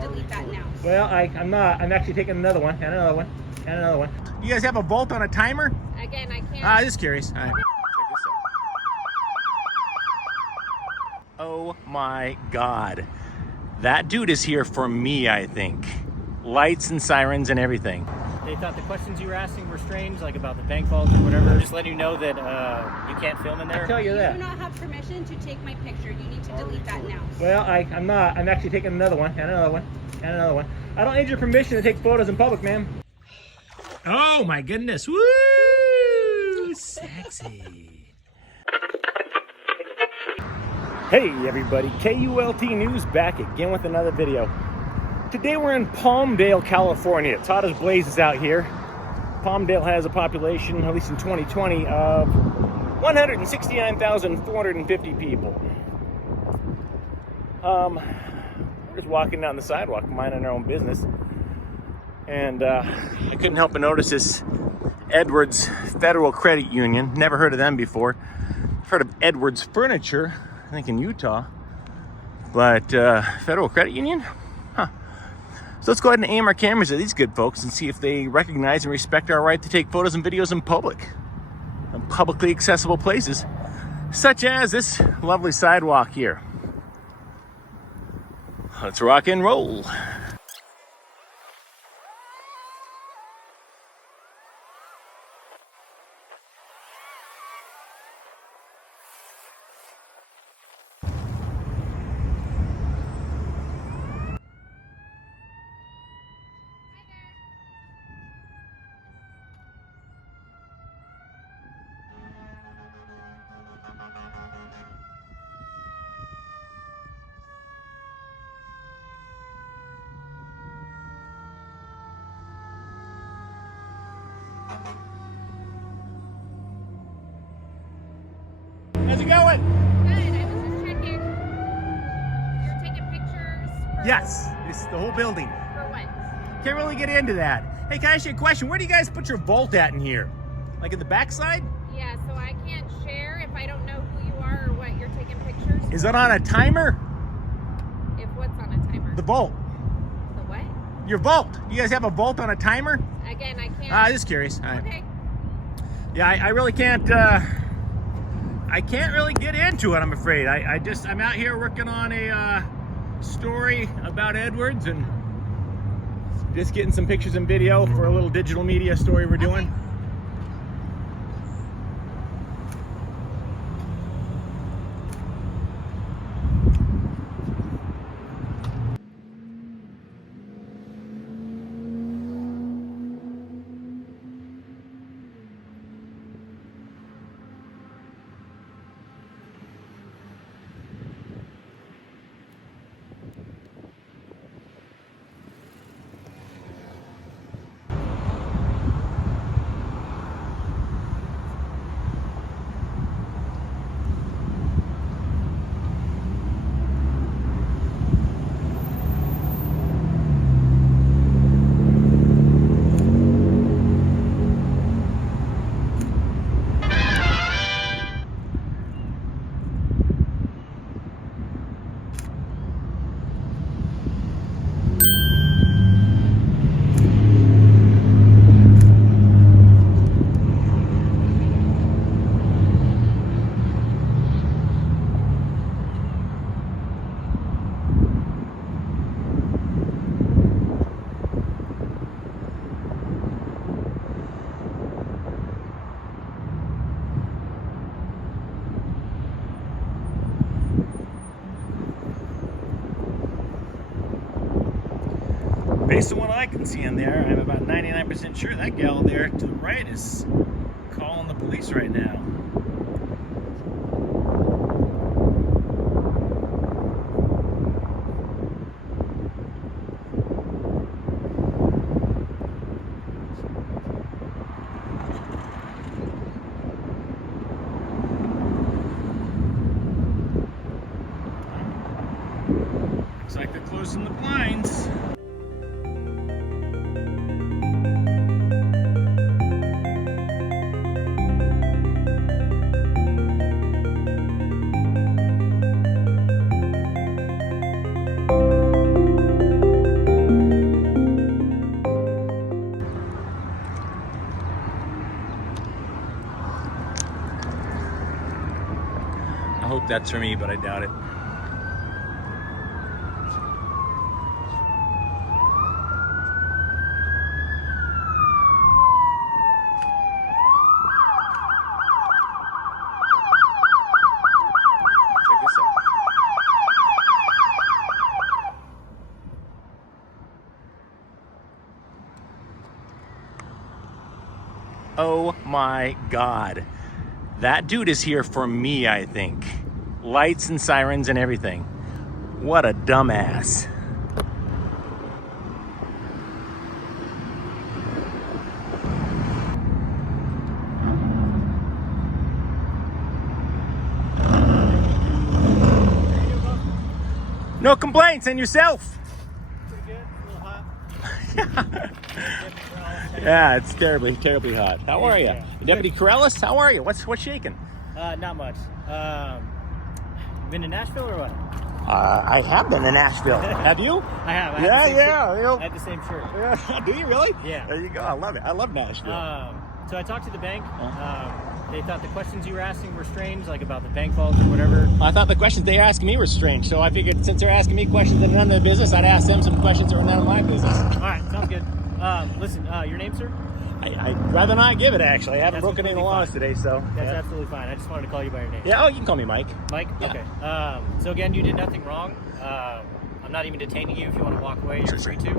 delete that now. Well, I'm not. I'm actually taking another one, and another one, and another one. You guys have a vault on a timer? Again, I can't. Just curious. All right. Check this out. Oh my God. That dude is here for me, I think. Lights and sirens and everything. They thought the questions you were asking were strange, like about the bank vault or whatever. Just letting you know that you can't film in there. I tell you that. You do not have permission to take my picture. You need to delete that now. Well, I'm not. I'm actually taking another one, and another one, and another one. I don't need your permission to take photos in public, ma'am. Oh my goodness. Woo! Sexy. Hey everybody, KULT News back again with another video. Today we're in Palmdale, California. It's hot as blazes out here. Palmdale has a population, at least in 2020, of 169,450 people. We're just walking down the sidewalk, minding our own business. And I couldn't help but notice this Edwards Federal Credit Union. Never heard of them before. I've heard of Edwards Furniture, I think in Utah. But Federal Credit Union? Huh. So let's go ahead and aim our cameras at these good folks and see if they recognize and respect our right to take photos and videos in public. In publicly accessible places, such as this lovely sidewalk here. Let's rock and roll. How's it going? Good. I was just checking. You're taking pictures for... Yes, it's the whole building. For what? Can't really get into that. Hey, can I ask you a question? Where do you guys put your vault at in here? Like in the backside? Yeah, so I can't share if I don't know who you are or what you're taking pictures. Is it on a timer? If what's on a timer? The vault. The what? Your vault. You guys have a vault on a timer? Again, I can't. Just curious. All right. Okay. Yeah, I really can't, I can't really get into it, I'm afraid. I'm out here working on a story about Edwards and just getting some pictures and video for a little digital media story we're doing. Okay. Based on what I can see in there, I'm about 99% sure that gal there to the right is calling the police right now. Looks like they're closing the blinds. that's for me, but I doubt it. Check this out. Oh my God. That dude is here for me, I think. Lights and sirens and everything. What a dumbass. No complaints, and yourself? Pretty good, a little hot. Yeah, it's terribly hot. How are you? Yeah. Deputy Corellis, how are you? What's shaking? Not much. Been to Nashville or what? I have been to Nashville. Have you? I have. I Yeah, had the same yeah. Shirt. You know- I had the same shirt. Yeah. Do you really? Yeah. There you go. I love it. I love Nashville. So I talked to the bank. They thought the questions you were asking were strange, like about the bank vault or whatever. I thought the questions they were asking me were strange, so I figured since they're asking me questions that are none of their business, I'd ask them some questions that were none of my business. All right, sounds good. Listen, your name, sir? I'd rather not give it, actually. I haven't That's broken any completely laws fine. today, so. That's Yeah. absolutely fine. I just wanted to call you by your name. Yeah, oh, you can call me Mike. Mike? Yeah. Okay. So again, you did nothing wrong. I'm not even detaining you. If you want to walk away, you're free to.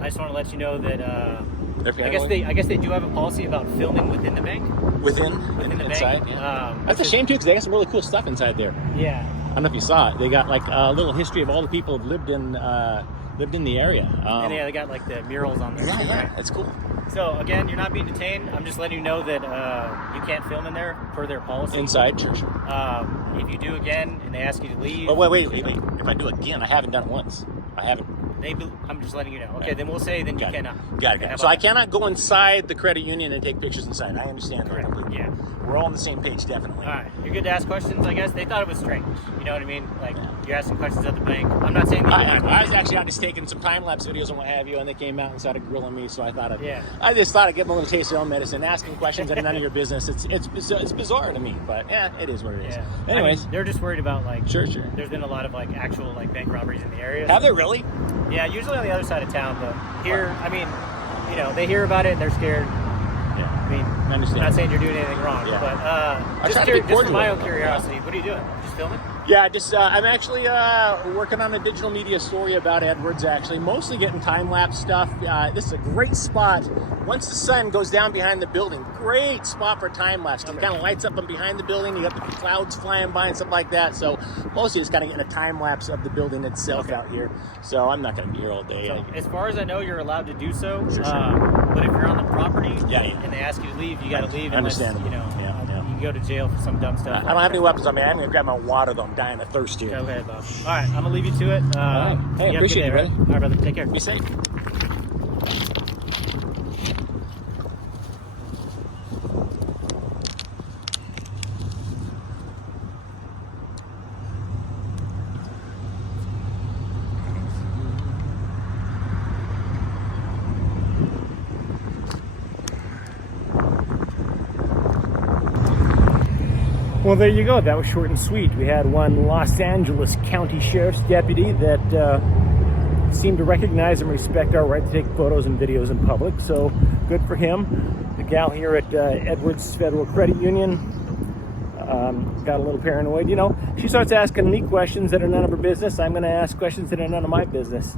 I just want to let you know that I guess they do have a policy about filming within the bank. Within the inside, bank. yeah. That's a shame, too, because they got some really cool stuff inside there. Yeah. I don't know if you saw it. They got like a little history of all the people who've lived in the area. And yeah, they got like the murals on there. Yeah, too, yeah, right? it's cool. So again, you're not being detained. I'm just letting you know that you can't film in there per their policy. Inside, sure. If you do again and they ask you to leave, Oh, wait. If I do it again, I haven't done it once. I haven't. I'm just letting you know. Okay, then we'll say then you cannot. Got Okay, it. how So I about that? cannot go inside the credit union and take pictures inside. I understand that Correct. completely. Yeah. We're all on the same page, definitely. All right, you're good to ask questions, I guess. They thought it was strange. You know what I mean? Like, you're asking questions at the bank. I'm not saying that I was actually out just taking some time-lapse videos and what have you, and they came out and started grilling me, so I thought Yeah. I just thought I'd give them a little taste of their own medicine. Asking questions that are none of your business. It's bizarre to me, but yeah, it is what it is. Yeah. Anyways. I mean, they're just worried about, like, Sure. there's been a lot of, like, actual, like, bank robberies in the area. Have they really? Yeah, usually on the other side of town, but here, I mean, you know, they hear about it and they're scared. Yeah. I mean, I understand. I'm not saying you're doing anything wrong, Yeah. but try to be just for cordial my with own them. curiosity, what are you doing? Just filming? Yeah, just I'm actually working on a digital media story about Edwards. Actually, mostly getting time lapse stuff. This is a great spot. Once the sun goes down behind the building, great spot for time lapse. It kind of lights up from behind the building. You got the clouds flying by and stuff like that. So mostly just kind of getting a time lapse of the building itself out here. So I'm not going to be here all day. So, as far as I know, you're allowed to do so. Sure. But if you're on the property Yeah. and they ask you to leave, you got to leave. Unless, Understandable. you know, Yeah. you go to jail for some dumb stuff. I don't have any weapons on me. I'm going to grab my water though. I'm dying of thirst here. Go ahead, Bob. All right, I'm gonna leave you to it. Hey, you have a good appreciate day, it, right? buddy. All right, brother. Take care. Be safe. Well, there you go. That was short and sweet. We had one Los Angeles County Sheriff's deputy that seemed to recognize and respect our right to take photos and videos in public. So good for him. The gal here at Edwards Federal Credit Union got a little paranoid. You know, she starts asking me questions that are none of her business. I'm going to ask questions that are none of my business.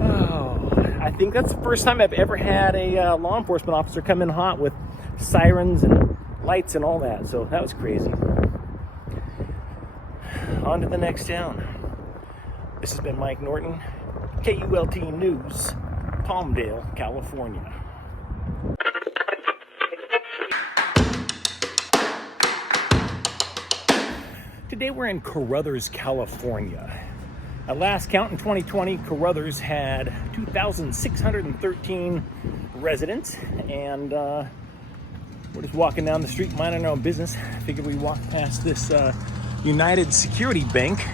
Oh, I think that's the first time I've ever had a law enforcement officer come in hot with sirens and lights and all that, so that was crazy. On to the next town. This has been Mike Norton, KULT News, Palmdale, California. Today we're in Coruthers, California. At last count in 2020, Coruthers had 2,613 residents, and we're just walking down the street, minding our own business. Figured we walk past this United Security Bank.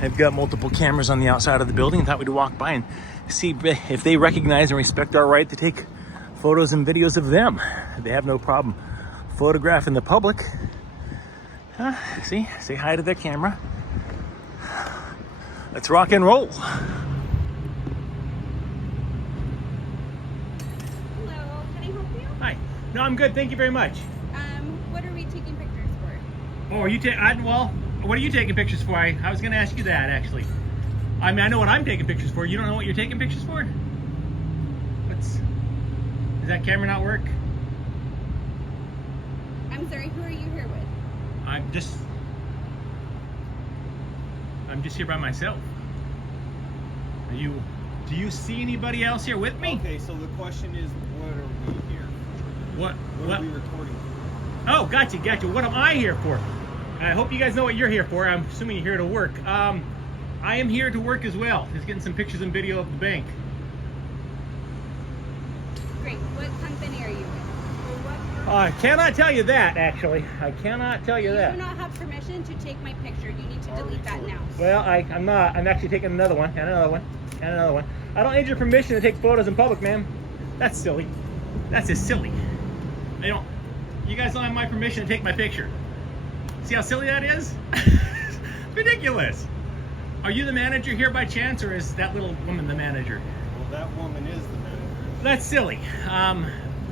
They've got multiple cameras on the outside of the building. Thought we'd walk by and see if they recognize and respect our right to take photos and videos of them. They have no problem photographing the public. See? Say hi to their camera. Let's rock and roll. Hello, can I help you? Hi. No, I'm good. Thank you very much. What are we taking pictures for? Oh, are you well, what are you taking pictures for? I was going to ask you that, actually. I mean, I know what I'm taking pictures for. You don't know what you're taking pictures for? Does that camera not work? I'm sorry, who are you here with? I'm just here by myself. Do you see anybody else here with me? Okay, so the question is, what are we here for? What are we recording for? Oh, gotcha. What am I here for? I hope you guys know what you're here for. I'm assuming you're here to work. I am here to work as well. Just getting some pictures and video of the bank. Great, what company are you with? I cannot tell you that, actually. I cannot tell you that. You do not have permission to take my picture. You need to delete that now. Well, I'm not. I'm actually taking another one, and another one, and another one. I don't need your permission to take photos in public, ma'am. That's silly. That's just silly. You guys don't have my permission to take my picture. See how silly that is? Ridiculous. Are you the manager here by chance, or is that little woman the manager? Well, that woman is the manager. That's silly.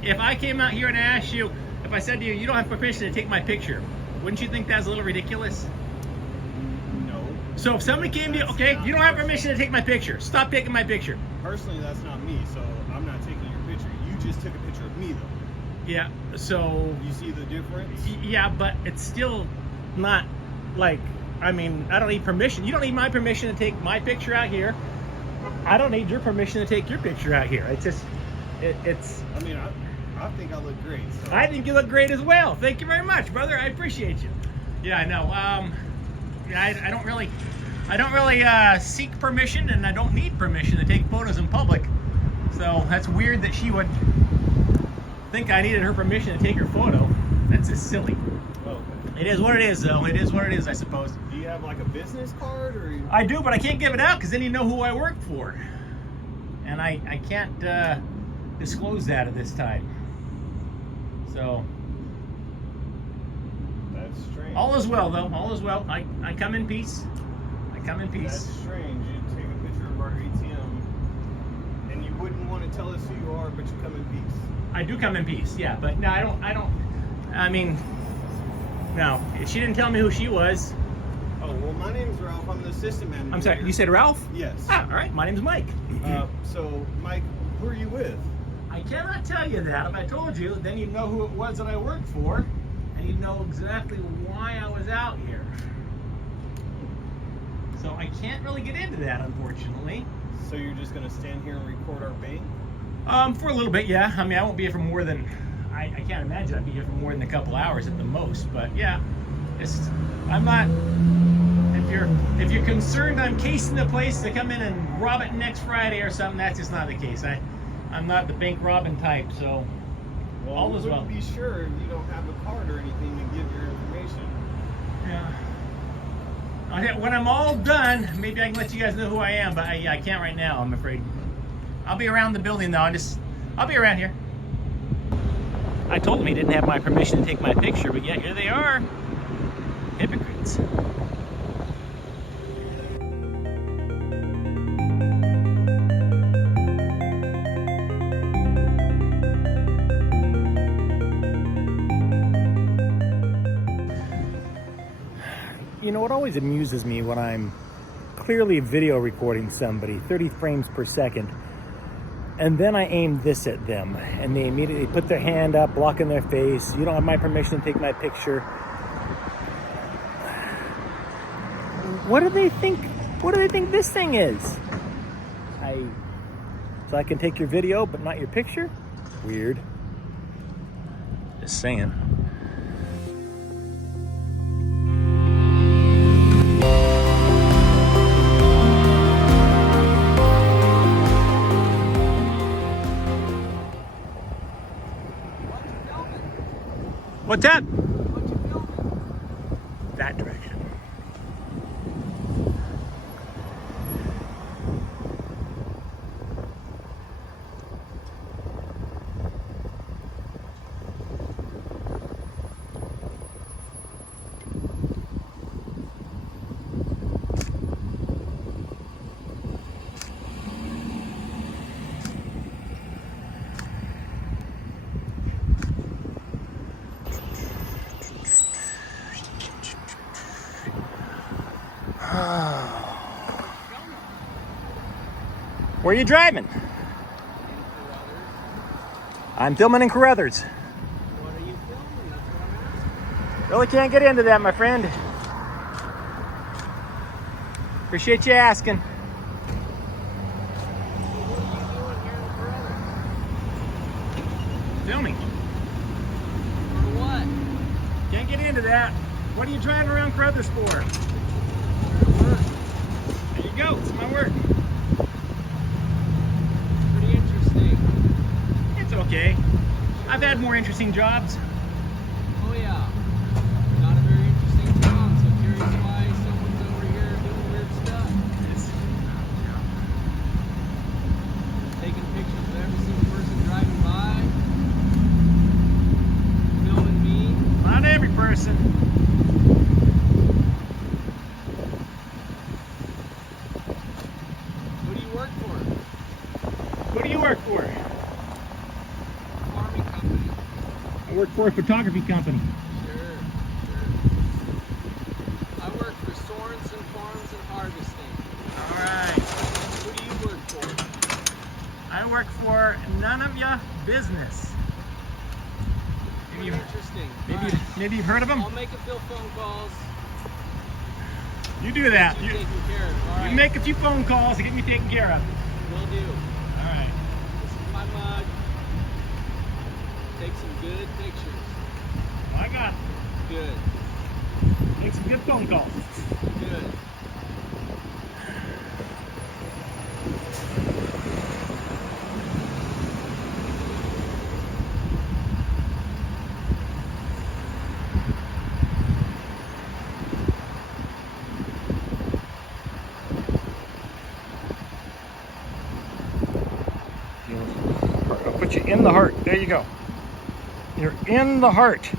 If I came out here and asked you, if I said to you, you don't have permission to take my picture, wouldn't you think that's a little ridiculous? No. So if somebody came to you, okay, you don't have permission to take my picture. Stop taking my picture. Personally, that's not me, so I'm not taking your picture. You just took a picture of me, though. Yeah, so... You see the difference? Yeah, but it's still not like, I mean, I don't need permission. You don't need my permission to take my picture out here. I don't need your permission to take your picture out here. It's just, it's... I mean, I think I look great. So. I think you look great as well. Thank you very much, brother. I appreciate you. Yeah, I know. Yeah, I don't really seek permission, and I don't need permission to take photos in public. So that's weird that she would think I needed her permission to take her photo. That's just silly. Okay. It is what it is, though. It is what it is, I suppose. Do you have like a business card, or? I do, but I can't give it out because then you know who I work for, and I can't disclose that at this time. So That's strange. all is well, though. All is well. I come in peace. I come in peace. That's strange. You take a picture of our ATM, and you wouldn't want to tell us who you are, but you come in peace. I do come in peace, yeah. But no, I don't. I mean, no. She didn't tell me who she was. Oh, well, my name's Ralph. I'm the assistant manager. I'm sorry. You said Ralph? Yes. Ah, all right. My name's Mike. So, Mike, who are you with? I cannot tell you that. If I told you, then you'd know who it was that I worked for, and you'd know exactly why I was out here. So I can't really get into that, unfortunately. So you're just going to stand here and record our bank? For a little bit, yeah. I mean, I won't be here for more than, I can't imagine I'd be here for more than a couple hours at the most, but yeah. I'm not, if you're concerned I'm casing the place to come in and rob it next Friday or something, that's just not the case. I'm not the bank robbing type, so all is well. Be sure you don't have a card or anything to give your information. Yeah. When I'm all done, maybe I can let you guys know who I am, but I can't right now, I'm afraid. I'll be around the building though. I'll be around here. I told him he didn't have my permission to take my picture, but yet here they are. Hypocrites. You know, what always amuses me when I'm clearly video recording somebody, 30 frames per second, and then I aim this at them, and they immediately put their hand up, blocking their face. You don't have my permission to take my picture. What do they think? What do they think this thing is? So I can take your video, but not your picture? Weird. Just saying. What's that? What you filming? That direction. Where are you driving? I'm filming in Coruthers. What are you filming? That's what I'm asking. Really can't get into that, my friend. Appreciate you asking. What are you doing here in Coruthers? Filming. For what? Can't get into that. What are you driving around Coruthers for? You're at work. There you go. It's my work. Pretty interesting. It's okay. I've had more interesting jobs. Oh yeah. Not a very interesting job, so curious why someone's over here doing weird stuff. Taking pictures of every single person driving by. Filming me. Not every person. Who do you work for? Who do you work for? Farming company. I work for a photography company. Sure. I work for Sorensen Farms and Harvesting. All right. Who do you work for? I work for none of ya business. Pretty interesting. Maybe you've heard of them? I'll make a few phone calls. You do that. You You taken care of. All right. make a few phone calls to get me taken care of. Will do. All right. This is my mug. Take some good pictures. Well, I got Good. make some good phone calls. Good. I'll put you in the heart. There you go. You're in the heart.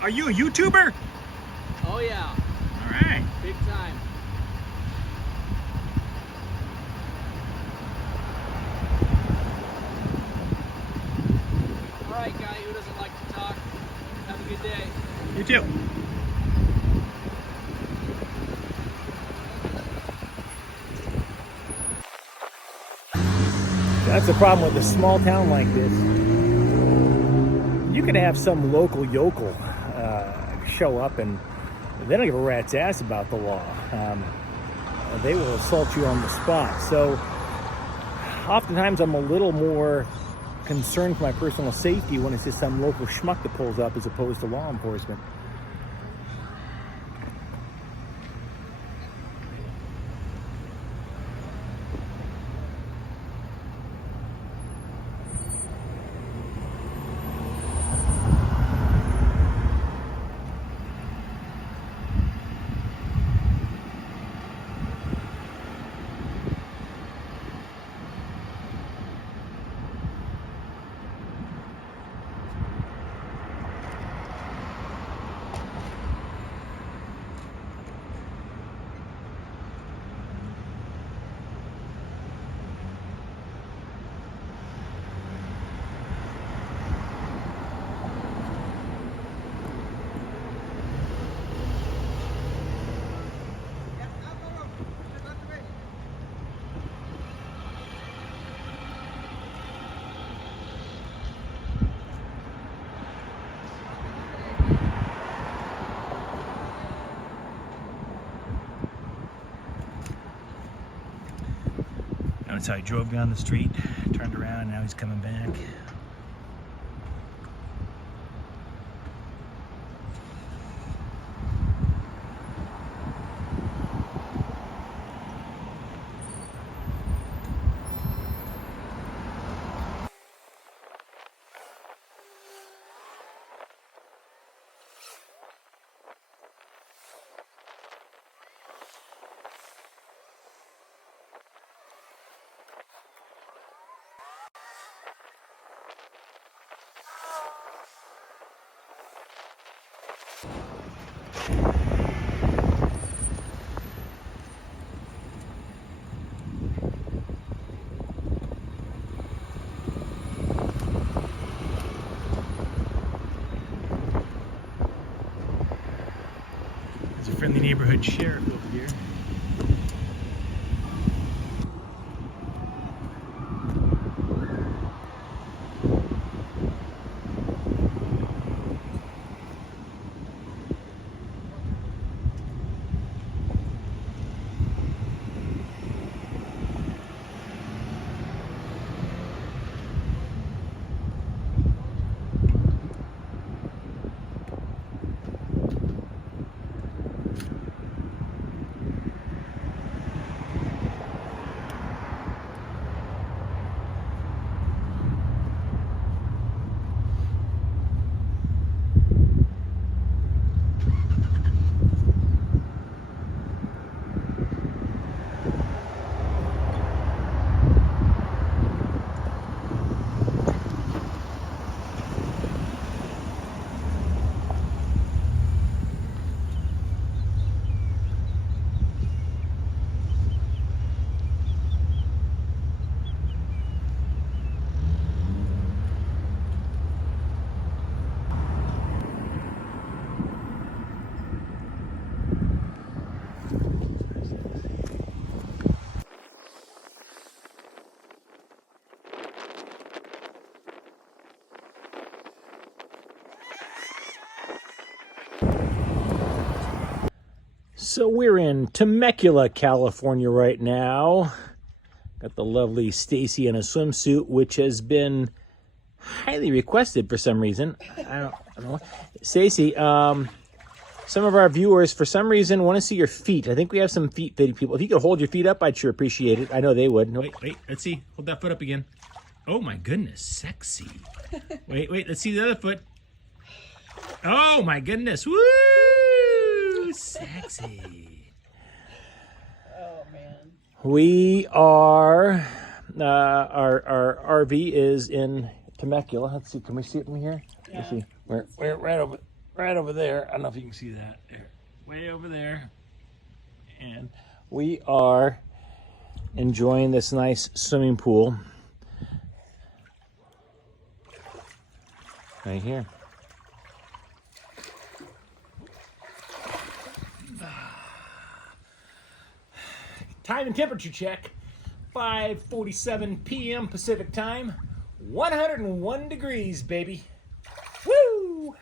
Are you a YouTuber? Oh yeah. All right. Big time. All right, guy who doesn't like to talk. Have a good day. You too. That's the problem with a small town like this. You could have some local yokel show up and they don't give a rat's ass about the law. They will assault you on the spot. So oftentimes I'm a little more concerned for my personal safety when it's just some local schmuck that pulls up as opposed to law enforcement. Notice how he drove down the street, turned around, now he's coming back. friendly neighborhood sheriff over here. So we're in Temecula, California right now. Got the lovely Stacy in a swimsuit, which has been highly requested for some reason. I don't know. Stacy, some of our viewers, for some reason, want to see your feet. I think we have some feet fitting people. If you could hold your feet up, I'd sure appreciate it. I know they would. No, wait, let's see. Hold that foot up again. Oh my goodness, sexy. Wait, let's see the other foot. Oh my goodness, woo! Sexy. Oh man. We are our RV is in Temecula. Let's see, can we see it from here? Yeah. Let's see. We're right over there. I don't know if you can see that. There. Way over there. And we are enjoying this nice swimming pool right here. Time and temperature check. 5:47 p.m. Pacific time. 101 degrees, baby. Woo!